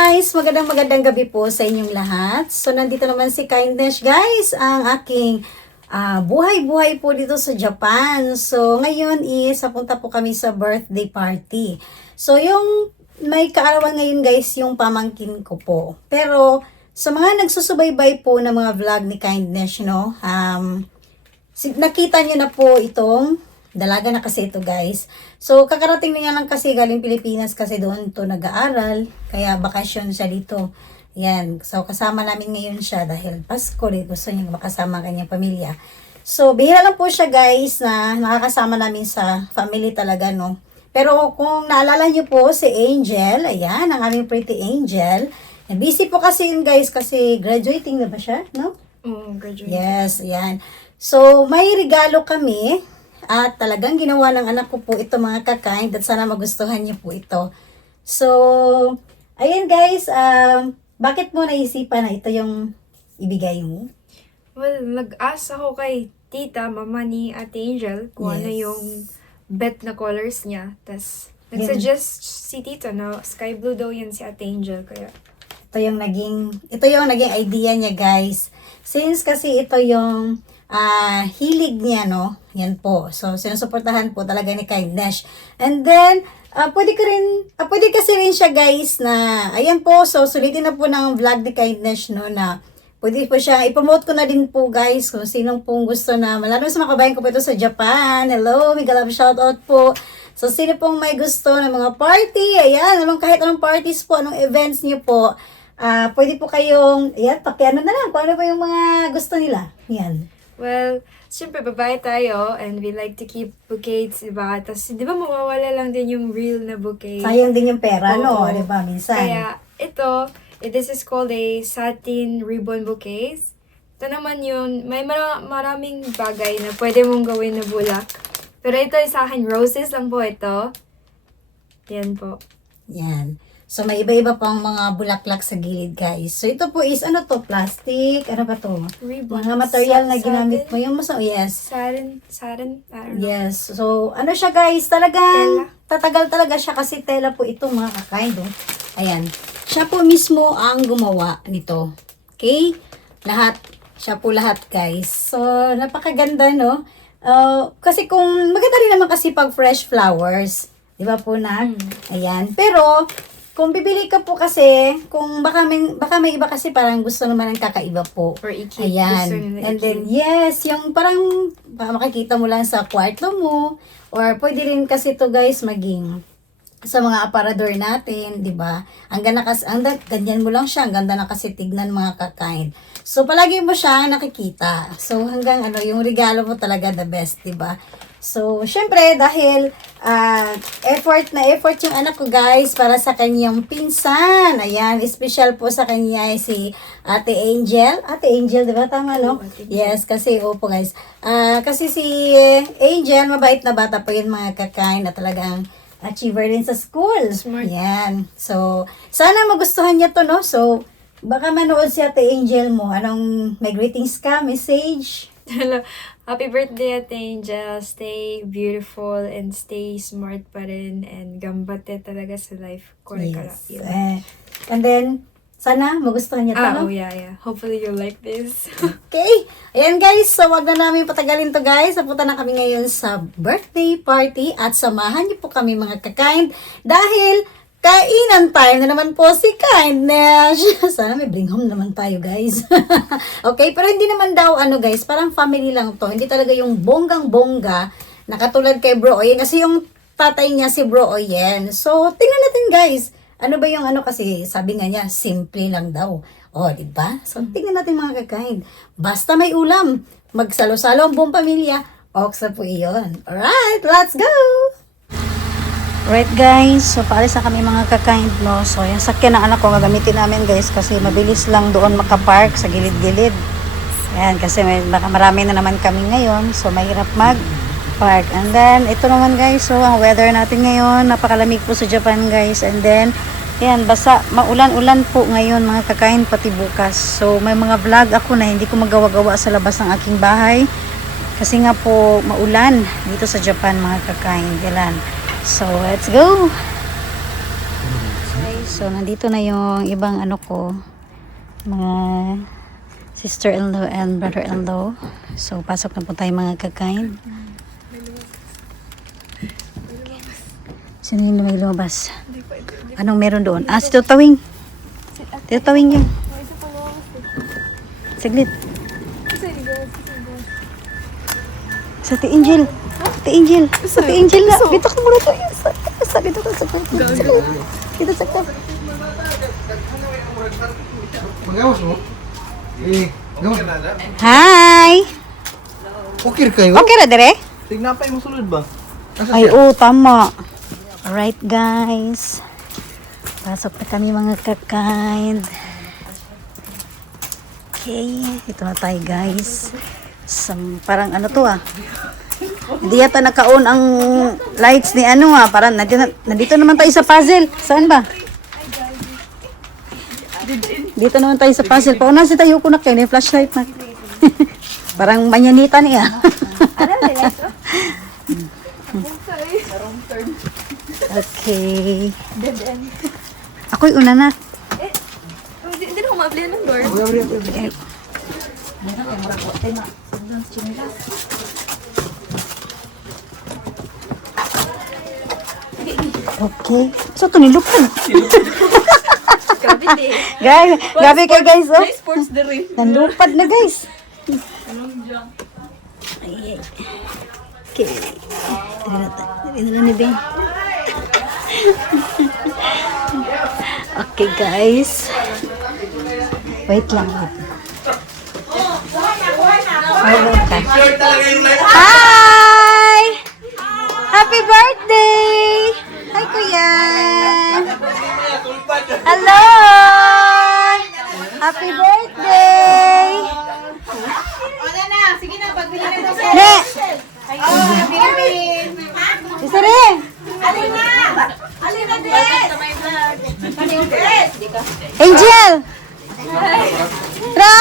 guys! Magandang gabi po sa inyong lahat. So, nandito naman si Kindness guys, ang aking buhay-buhay po dito sa Japan. So, ngayon is, papunta po kami sa birthday party. So, yung may kaarawan ngayon guys, yung pamangkin ko po. Pero, sa mga nagsusubaybay po ng mga vlog ni Kindness, no, nakita nyo na po itong dalaga na kasi ito guys. So, kakarating na lang kasi galing Pilipinas kasi doon to nag-aaral. Kaya bakasyon siya dito. Yan. So, kasama namin ngayon siya dahil Pasko. Gusto niya makasama ang kanyang pamilya. So, bihira lang po siya guys na nakakasama namin sa family talaga, no. Pero kung naalala niyo po si Angel, ayan, ang aming pretty Angel. Busy po kasi yun guys kasi graduating na ba siya, no? Graduating. Yes, ayan. So, may regalo kami. At talagang ginawa ng anak ko po ito mga kakain at sana magustuhan niyo po ito. So, ayan guys, bakit mo naisipan na ito yung ibigay mo? Well, nag-ask ako kay tita, mama ni Ate Angel kung ano yung bet na colors niya. Tapos, nag-suggest si tita na sky blue daw yan si Ate Angel. Kaya, ito yung naging idea niya guys. Since kasi ito yung hilig niya, no? Yan po. So, sinusuportahan po talaga ni Kindness. And then, pwede kasi rin siya, guys, na, ayan po, so, sulitin na po ng vlog ni Kindness, no, na, pwede po siya, ipromote ko na din po, guys, kung sinong pong gusto na, lalo sa mga kabayan ko po ito sa Japan. Hello, mega love shoutout po. So, sino pong may gusto ng mga party, ayan, kahit anong parties po, anong events niyo po, pwede po kayong, ayan, pakiano na lang, kung ano po yung mga gusto nila. Yan. well, syempre babae tayo and we like to keep bouquets, diba? Tapos, di ba mawawala lang din yung real na bouquet? Sayang din yung pera, no? Oo. Di ba, minsan. Kaya, ito, this is called a satin ribbon bouquets. Ito naman yun, may maraming bagay na pwede mong gawin na bulak. Pero ito sa akin, roses lang po ito. Yan po. Yan. So, may iba-iba pang mga bulaklak sa gilid, guys. So, ito po is, ano to? Plastic? Ano ba to? Ribbon. Mga material na ginamit mo. Yung yes. Satin, I don't know. Yes. So, ano siya, guys? Talagang, tatagal talaga siya kasi tela po ito, mga kakain. Ayan. Siya po mismo ang gumawa nito. Okay? Siya po lahat, guys. So, napakaganda, no? Kasi maganda rin naman kasi pag fresh flowers. Di ba po na? Ayan. Pero, kung bibili ka po kasi, kung baka may iba kasi parang gusto naman ng kakaiba po. Or i-keep. Ayan. Gusto nila And then, i-keep. yes, yung parang baka makikita mo lang sa kwarto mo. Or pwede rin kasi to guys maging sa mga aparador natin, di ba? Ganyan mo lang siya, ang ganda na kasi tignan mga kakain. So, palagi mo siya nakikita. So, hanggang yung regalo mo talaga the best, di ba? So, syempre, dahil effort yung anak ko guys para sa kanyang pinsan. Ayan, special po sa kanya si Ate Angel. Ate Angel, di ba? Tama, no? Yes, kasi, opo guys. Kasi si Angel, mabait na bata po yun mga kakain na talagang achiever din sa school. Smart. Yan. So, sana magustuhan niya to, no? So, baka manood si Ate Angel mo. May greetings ka? Message? Hello. Happy birthday, Ate Angel. Stay beautiful and stay smart pa rin. And gambate talaga sa life. Yes. And then, sana magustuhan niya to, no? Yeah. Hopefully you'll like this. Okay. Ayan guys, so wag na namin patagalin to guys. Napunta na kami ngayon sa birthday party at samahan niyo po kami mga kakain dahil kainan time na naman po si Kindness. Sana may bring home naman tayo guys. Okay, pero hindi naman daw guys, parang family lang to. Hindi talaga yung bonggang-bongga na katulad kay Bro Oyen kasi yung tatay niya si Bro Oyen. So, tingnan natin guys. Ano ba yung kasi sabi nga niya, simple lang daw. Oh, di ba? So, tingnan natin mga kakain. Basta may ulam, magsalo-salo ang buong pamilya, oksa po iyon. Alright, let's go! Right guys, so paalis na kami mga kakain, no? So, yung sakyan ng anak ko, gagamitin namin guys kasi mabilis lang doon makapark sa gilid-gilid. Ayan, kasi marami na naman kami ngayon, so mahirap mag-park. And then, ito naman guys, so ang weather natin ngayon, napakalamig po sa Japan guys. And then, ayan, maulan-ulan po ngayon mga kakain pati bukas. So, may mga vlog ako na hindi ko magawa-gawa sa labas ng aking bahay. Kasi nga po, maulan dito sa Japan mga kakain. Dilan. So, let's go! Okay, So, nandito na yung ibang ano ko, mga sister-in-law and brother-in-law. So, pasok na po tayo mga kakain. Sino yung may lumabas? Anong meron doon? Ah, si Tutawing. Tutawing yun. Saglit. Sa Ate Angel. Ate Angel. Sa Ate Angel na. Bitok na muna ito. Sa dito ka. Dito sa kap. Magawas mo? Gawas. Hi! Okay kayo? Okay ra dire? Tignan pa yung sulod ba? Ay, oo, tama. Alright, guys. Pasok na kami mga kakain. Okay, ito na tayo, guys. Parang ano to Hindi yata naka-on ang lights ni ano Parang nandito naman tayo sa puzzle. Saan ba? Dito naman tayo sa puzzle. Pauna si tayo ko na kayo. Yung flashlight na. Parang manyanita niya. Okay. Ako'y una na. Hindi na ako ma-apply ng door. Okay. So, ito nilupad. Grabe din. Guys, grabe kayo guys. Oh. Sports the rin. Nalupad na guys. Ay, ay. Okay. Dali na ni Ben. Okay guys. Wait lang. Hi! Happy birthday! Hi kuya! Hello! Happy birthday! Wala na, sige na, pagbili na daw siya. Ne! Oh, bilhin. Isa rin! Alin na! Alin na, Des! Des! Angel! Tra!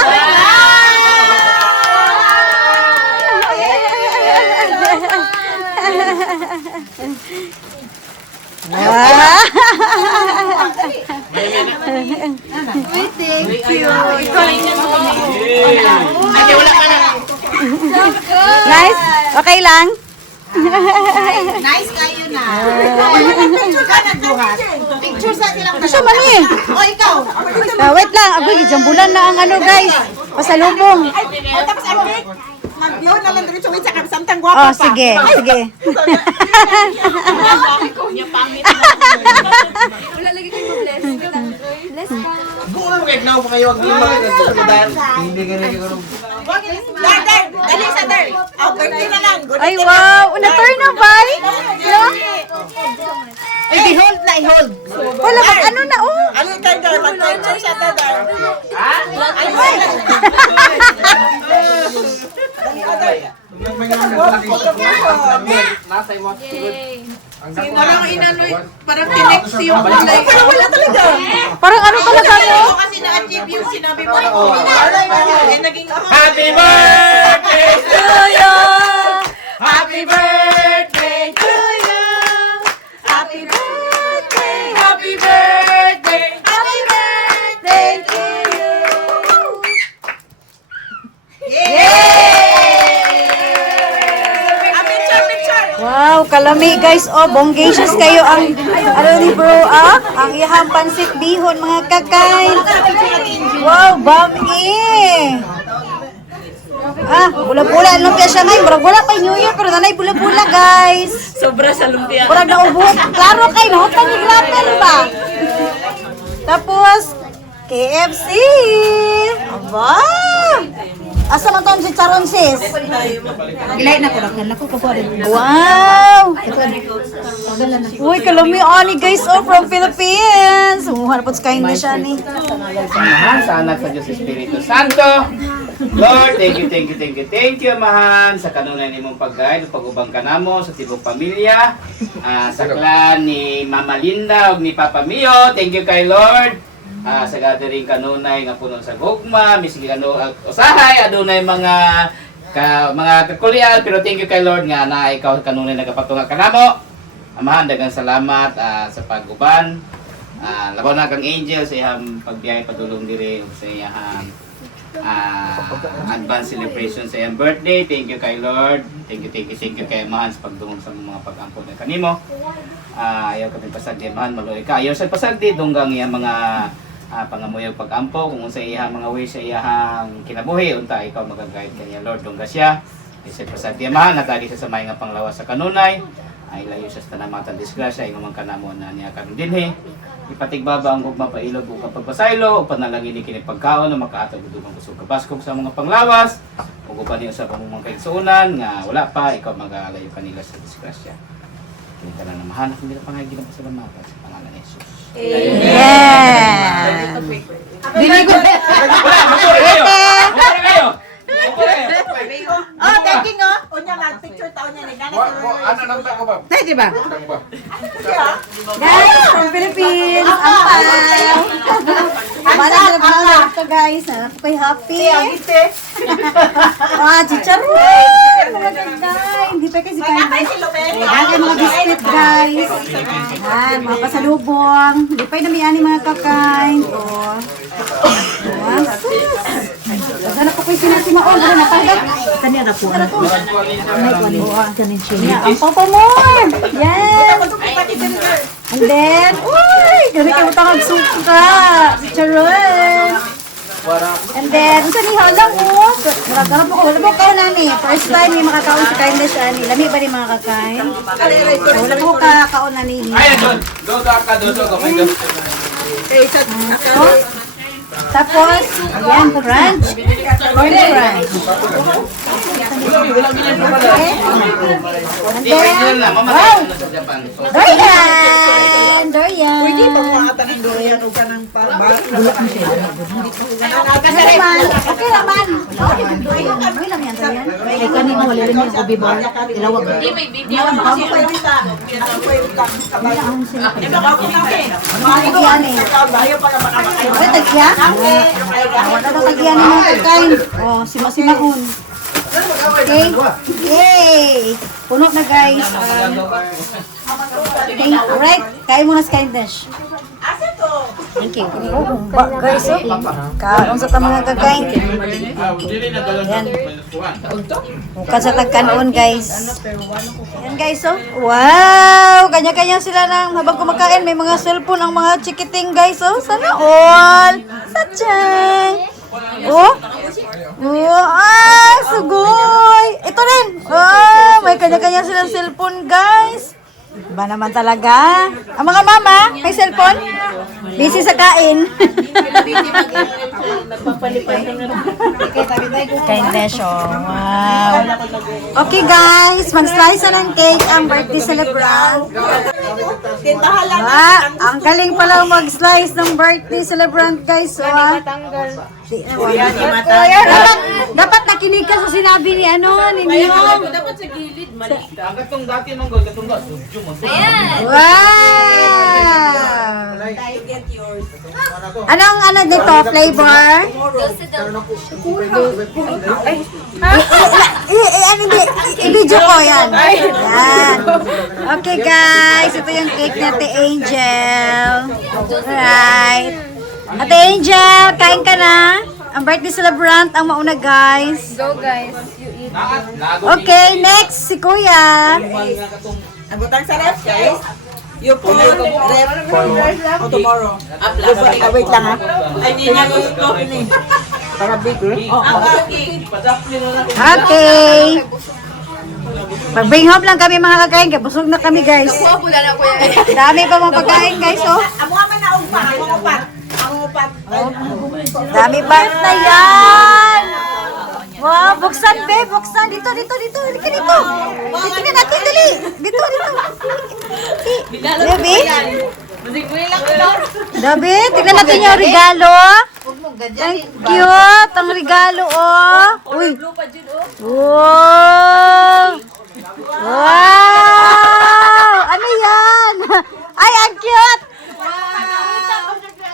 Nice? Okay lang? Nice kayo na. Picture ka na, Duhat. Picture sa silang Gusto man eh. O, ikaw. Wait lang. Agoy, jambulan na ang ano guys. Pasalubong. O, tapos ang cake. Mag-yun na lang dito sa wait sa samtang Oh, guwapa pa. sige. Sige. Wala lagi kayo bless. Bless ka. Doon mo kahit na pa kayo ang lima. Hindi ka rin yung Dar, dar. Dali sa dar. Oh, birthday na lang. Good Ay, wow. Na-turn na ba? No? I-hold na, i-hold. Wala bang ano na oh. Alin kayo, dar. Mag-picture siya, dar. Yay. Parang inanoy, parang tinext yung kulay. Parang wala talaga. Parang ano talaga no? Ako kasi na-achieve yung sinabi mo. Eh, naging Happy birthday To you. Happy birthday To you. Happy birthday. Happy birthday Happy birthday to you. Wow, kalami guys. Oh, bonggacious kayo ang ano ni bro ang iyang pansit bihon mga kakay. Wow, bami. Bula-bula lumpia siya ngayon. Murag wala pa New Year pero nanay bula-bula guys. sobra sa lumpia. Murag naubot. Klaro kay nahutan ni Glapper ba? Tapos KFC. Aba. Asa man tawon si Charon sis? Gilay na ko lang. Naku, kukuha rin. Wow! Uy, kalami ani guys, oh, from Philippines. Umuha na po kain na siya ni. Amahan sa anak sa Diyos Espiritu Santo. Lord, thank you, Amahan, sa kanunay nimong pag-guide, pag-ubang kanamo sa tibong pamilya, sa clan ni Mama Linda ug ni Papa Mio. Thank you kay Lord. Sa gathering kanunay nga puno sa gugma, misig ano usahay adunay mga kakulian, pero thank you kay Lord nga na ikaw kanunay nagapatunga kanamo. Amahan, daghang salamat sa pag-uban. labaw na kang angel sa iyang pagbiyahe padulong diri ug sa iyang advance celebration sa iyang birthday. Thank you kay Lord. Thank you kay Mahan sa pagdungog sa mga pag-ampon na kanimo. Ayaw kami pasagdi Mahan, maluoy ka. Ayaw sa pasagdi dunggang iyang mga pangamuyog pag-ampo kung sa iyang mga way sa iyang kinabuhi unta ikaw mag-guide kaniya Lord dungga siya. Isa pasagdi Mahan natagi sa samay nga panglawas sa kanunay. Ay layo sa tanamatan disgrasya ingon man kanamo na niya karon dinhi. Ipatigbaba ang gugma pailog ug kapagpasaylo ug panalangin ni kini pagkaon na makaatag dugang kusog kabaskog sa mga panglawas ug uban niyo sa pamumang kaigsuonan nga wala pa ikaw mag-aalayo kanila sa disgrasya. Kini kana na mahanak nila pangay ginapasalamatan sa pangalan ni Jesus. Yeah! Dili ko. Oh, thank you, no? Unya nga, picture taon niya ni Nana. Ano nang ba ko ba? Tay, di ba? Siya? Guys, from Philippines, ampay. Mana sa vlog to guys. Ako kay happy. Chicharon! Mga gagay. Hindi pa kasi kayo. Kaya mga biscuit guys. Mga pasalubong. Hindi pa yung namiyani mga kakain. Sana po kayo sinasimaon. Ano natanggap? Kanya na po. Ang papa mo. Yes. And then, uy! Gano'n kayo matangag suka. Charon. And then, sa ni halang mo. Maragara po ko. Wala po kao nani. First time may makakaon sa kindness ani. Lami ba ni mga kakain? Wala po kakaon nani. Ay, doon ka doon ko may Tapos, ayan, crunch. Corn crunch. Okay. And then, wow! Dorian! Dorian! Pwede pa makata ng durian o ka ng parbar. Okay naman. Okay naman. Okay naman, Dorian. Okay lang yan, Dorian. Ay, kanina wala rin yung ubi bar. Ilawag. Ako pa yung ta. Ako pa yung ta. Tagyan eh. Okay, tagyan? Wala na tagyan ng mga pagkain. Oh, sima-simahon. Okay? Yay! Puno na guys. Okay, alright. Kain muna sa kain dish. Thank you. Guys, kaon sa mga kakain. Yan. Bukan sa tagkanoon guys. Yan guys, oh. Wow! Kanya-kanya sila ng habang kumakain. May mga cellphone ang mga chikiting guys, oh. Sana all. Sadyang. Oh. Sugoy. Ito rin. Oh, may kanya-kanya silang cellphone guys. Iba naman talaga. Ang mga mama, may cellphone? Busy sa kain. Kindness, oh. Wow. Okay guys, mag-slice na ng cake ang birthday celebrant. Ang galing pala mag-slice ng birthday celebrant guys. Dapat nakinig ka sa sinabi ni ni Niyong. Dapat sa gilid, mali. Ang gatong dati mong gol, gatong gas. Wow! I get yours. Anong dito? Flavor? Hindi. I-video ko yan. Yan. Okay guys, ito yung cake ni Ate Angel. Right. Ate Angel, kain ka na. Ang birthday celebrant ang mauna guys. Go guys, you eat. Okay, next si Kuya. Ang butang sa ref, guys. You put ref for tomorrow. Wait lang ha. Ay, hindi niya gusto. Para big. Okay. Pag-bring home lang kami mga kakain. Kaya busog na kami guys. Wala na kuya. Dami pa mga pagkain guys oh. Amo man na upat. Ang upat. Ang upat. Dami pa na yan. Wow, buksan be, buksan. Dito. Halika dito. Dito na natin, dali. Dito. Dabi? Dabi, tignan natin yung regalo. Thank you. Ang regalo, oh. Uy. Wow. Wow. Ano yan? Ay, ang cute.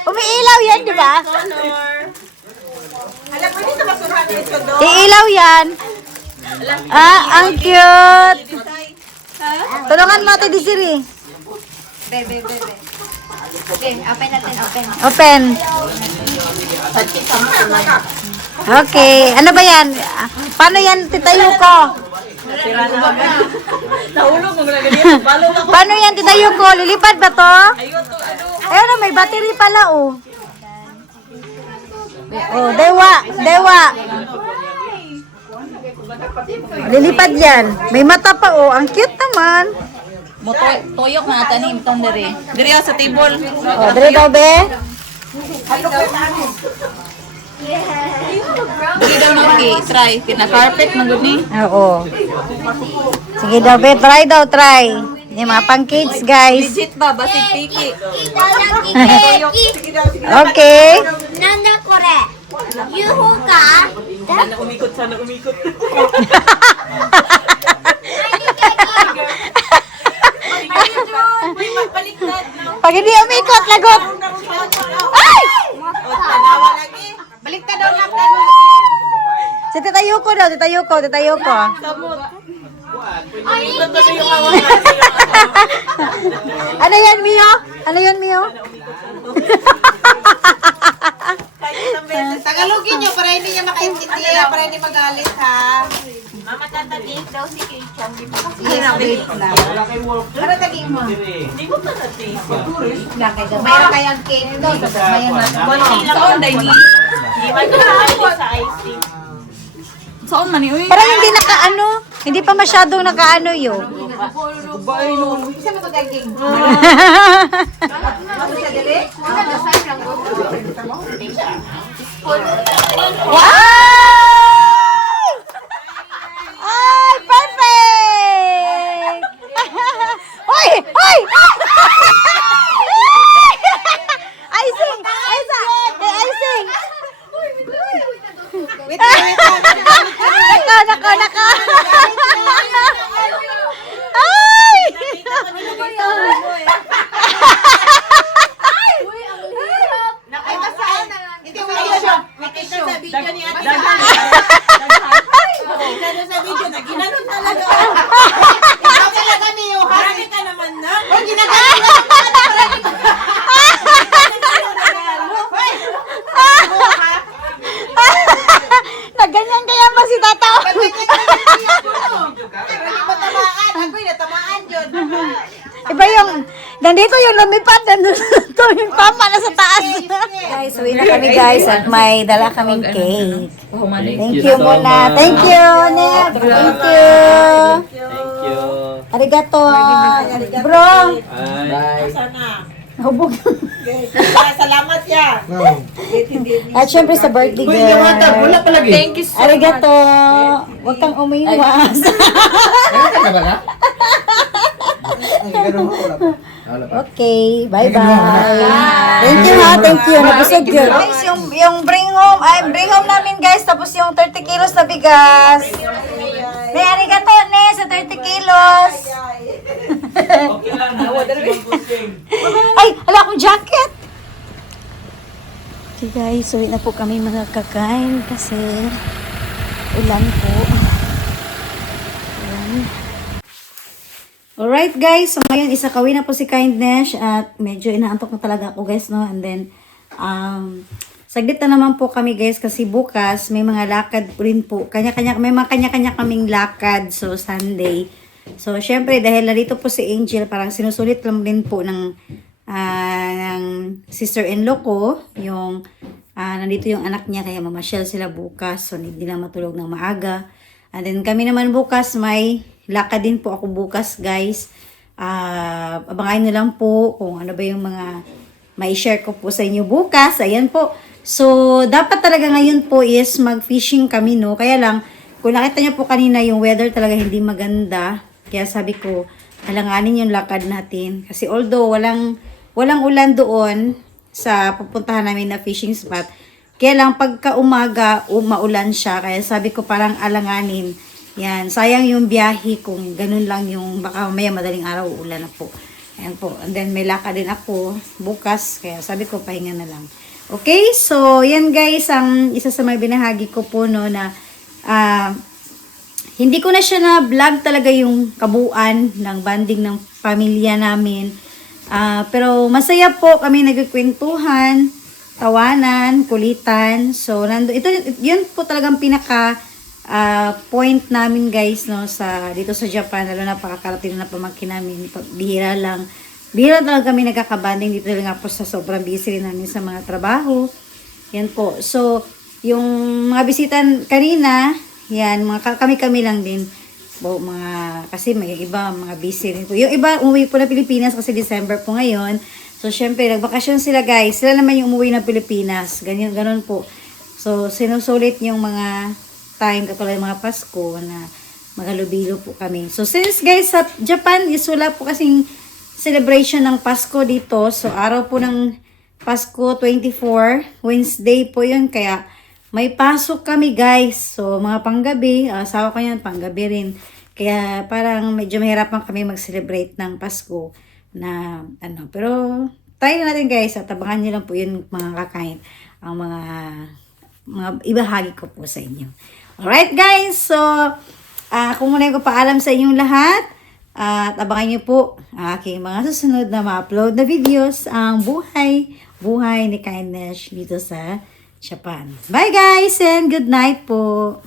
Umiilaw yan, di ba? Alam mo, dito basurahan ito doon. Iilaw yan. Ang cute. Tulungan mo ate Desiree. Okay, open natin, open. Open. Okay. Ano ba yan? Paano yan, Tita Yuko? Nahulog mo na ganyan. Balo na. Paano yan, Tita Yuko? Lilipad ba to? Ayun, may battery pala, oh. Oh, dewa. Dewa. Lilipad yan. May mata pa, oh. Ang cute naman. Tuyok na ata ni Imton dere. Diri sa table. Oh, dire daw, be. Dili daw nang i-try. Kina-carpet man gud ni. Oo. Sige daw, be. Try daw, try. Yung mga pang kids, guys. Legit ba? Basig piki. Okay. Nanda kore. Yuhu ka? Sana umikot. Pag hindi umikot, lagot. Ay! Baliktad daw lang. Si Tita Yuko daw, Tita Yuko, Tita Yuko. Ano yan, Mio? Ano yan, Mio? Tagalogin nyo para hindi niya makaintindihan, para hindi magalit ha. Mama tatagig daw si Kicham. Para tagin mo. Mayroon kayang cake doon sa bayan natin. Saan dai ni? Saan man ni uy? Parang hindi nakaano, hindi pa masyadong nakaano yun. Isa mo tagin. Ay! Ay, perfect! Hoy! Hoy! Icing! Icing! Wait, wait. Nako! Ay! Ay, masaan na. Hindi, wait siya. Wait siya sa video ni Ate. Ginano sa video na, ginano talaga. Ikaw talaga niyo, harami ka naman na. Hoy, ginagano ka Nagganyan kaya ba si Tata? Pero hindi mo tamaan. Ako'y natamaan yun. Iba yung, nandito yung lumipad, nandito yung pama na sa taas. Guys, uwi na kami guys at may dala kaming cake. Thank you muna. Thank you, Nep. Thank you. Thank you. Arigato. Bro. Bye. Sana. Hubog. Salamat ya. At syempre sa birthday Uy, hindi girl. wala wala pa lagi. Thank you so Arigato. Huwag kang umiwas. Ano ka na ba na? Ay, ganun mo, wala pa. Wala pa. Okay, bye-bye. Thank you ha, thank you. Nabusog yun. Guys, yung bring home namin guys, tapos yung 30 kilos na bigas. Ne, arigato ne, sa 30 kilos. Ay, ala akong jacket. Okay guys, uwi na po kami mga kakain kasi ulan po. Alright guys, so ngayon isakawin na po si Kindness at medyo inaantok na talaga ako guys, no? And then, saglit na naman po kami guys kasi bukas may mga lakad rin po. May mga kanya-kanya kaming lakad, so Sunday. So syempre dahil narito po si Angel, parang sinusulit lang din po ng sister-in-law ko, yung nandito yung anak niya kaya mamasyal sila bukas, so hindi na matulog ng maaga. And then kami naman bukas may lakad din po ako bukas guys. Abangayin nyo lang po kung ano ba yung mga may share ko po sa inyo bukas. Ayan po. So, dapat talaga ngayon po is mag-fishing kami, no? Kaya lang, kung nakita nyo po kanina yung weather talaga hindi maganda. Kaya sabi ko, alanganin yung lakad natin. Kasi although walang ulan doon sa pupuntahan namin na fishing spot, kaya lang pagka umaga, maulan siya. Kaya sabi ko parang alanganin. Yan, sayang yung biyahe kung ganun lang yung baka mamaya madaling araw uulan na po. Ayan po. And then may lakad din ako bukas. Kaya sabi ko pahinga na lang. Okay, so yan guys ang isa sa mga binahagi ko po no na hindi ko na siya na vlog talaga yung kabuuan ng banding ng pamilya namin. Pero masaya po kami nagkikwentuhan, tawanan, kulitan. So, yun po talagang pinaka point namin guys, no, dito sa Japan, lalo na pakakarating na pamangkin namin, bihira talaga kami nagkakabanding dito lang nga po sa sobrang busy rin namin sa mga trabaho. Yan po. So, yung mga bisitan kanina, yan, kami lang din. Kasi may iba, mga busy rin po. Yung iba, umuwi po na Pilipinas kasi December po ngayon. So, syempre, nagbakasyon sila guys. Sila naman yung umuwi ng Pilipinas. Ganun po. So, sinusulit yung mga time, katulad mga Pasko, na maghalubilo po kami. So, since guys, sa Japan is wala po kasing celebration ng Pasko dito. So, araw po ng Pasko, 24, Wednesday po yun. Kaya, may pasok kami guys. So, mga panggabi, asawa ko yan, panggabi rin. Kaya, parang medyo mahirapan kami mag-celebrate ng Pasko na, pero, try na natin guys, at abangan nyo lang po yun mga kakain, ang mga ibahagi ko po sa inyo. Alright guys, so, kung muna ko paalam sa inyong lahat, at abangan nyo po ang aking mga susunod na ma-upload na videos, ang buhay ni Kindness dito sa Japan. Bye guys and good night po!